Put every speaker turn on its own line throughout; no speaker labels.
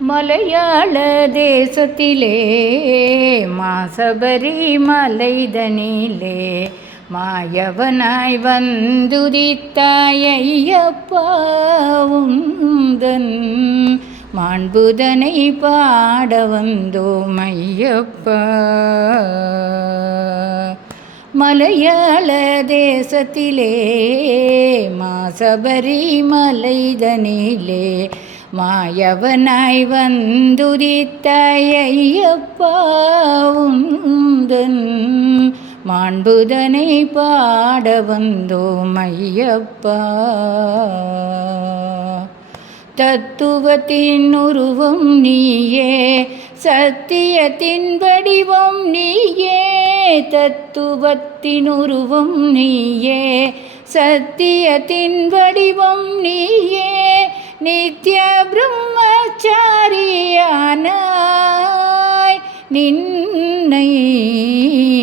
மலையாள தேசத்திலே மாசபரி மலைதனிலே மாயவனாய் வந்துதித்தாய் ஐயப்பா மாண்புதனை பாட வந்தோம் ஐயப்பா. மலையாள தேசத்திலே மாசபரி மலைதனிலே மாயவனாய் வந்துதித்தாய் ஐயப்பா மாண்புதனை பாட வந்தோம் ஐயப்பா. தத்துவத்தின் உருவம் நீயே சத்தியத்தின் வடிவம் நீயே தத்துவத்தின் உருவம் நீயே சத்தியத்தின் வடிவம் நீயே நித்ய பிரம்மச்சாரியானாய். நின்னை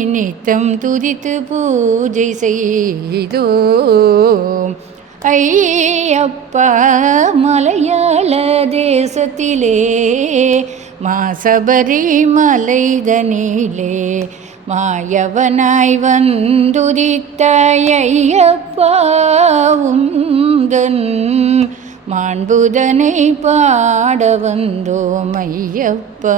நித்தம் துதித்து பூஜை செய்தோம். ஐயப்பா மலையாள தேசத்திலே மாசபரி மலைதனிலே மாயவனாய் வந்துதித்தாய் ஐயப்பா உந்தன். மாண்புதனை பாட வந்தோம் ஐயப்பா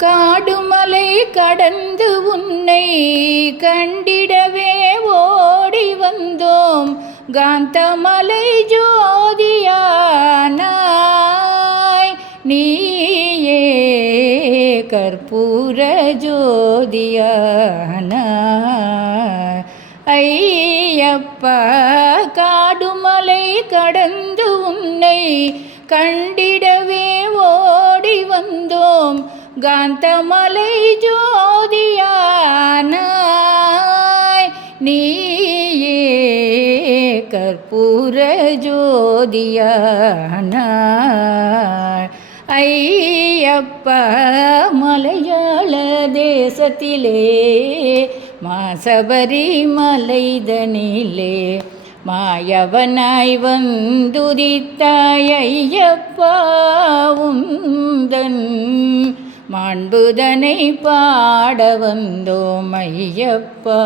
காடுமலை கடந்து உன்னை கண்டிடவே ஓடி வந்தோம். காந்தமலை ஜோதியானாய். நீயே கற்பூர ஜோதியானாய். ஐயப்பா காடுமலை கடந்து உன்னை கண்டிடவே ஓடி வந்தோம். காந்தமலை ஜோதியானாய் நீயே கற்பூர ஜோதியானாய். ஐயப்பா மலையாள தேசத்திலே மாசபரி மலைதனிலே மாயவனாய் வந்துதித்தாய் ஐயப்பா உந்தன். மாண்புதனை பாட வந்தோம் ஐயப்பா.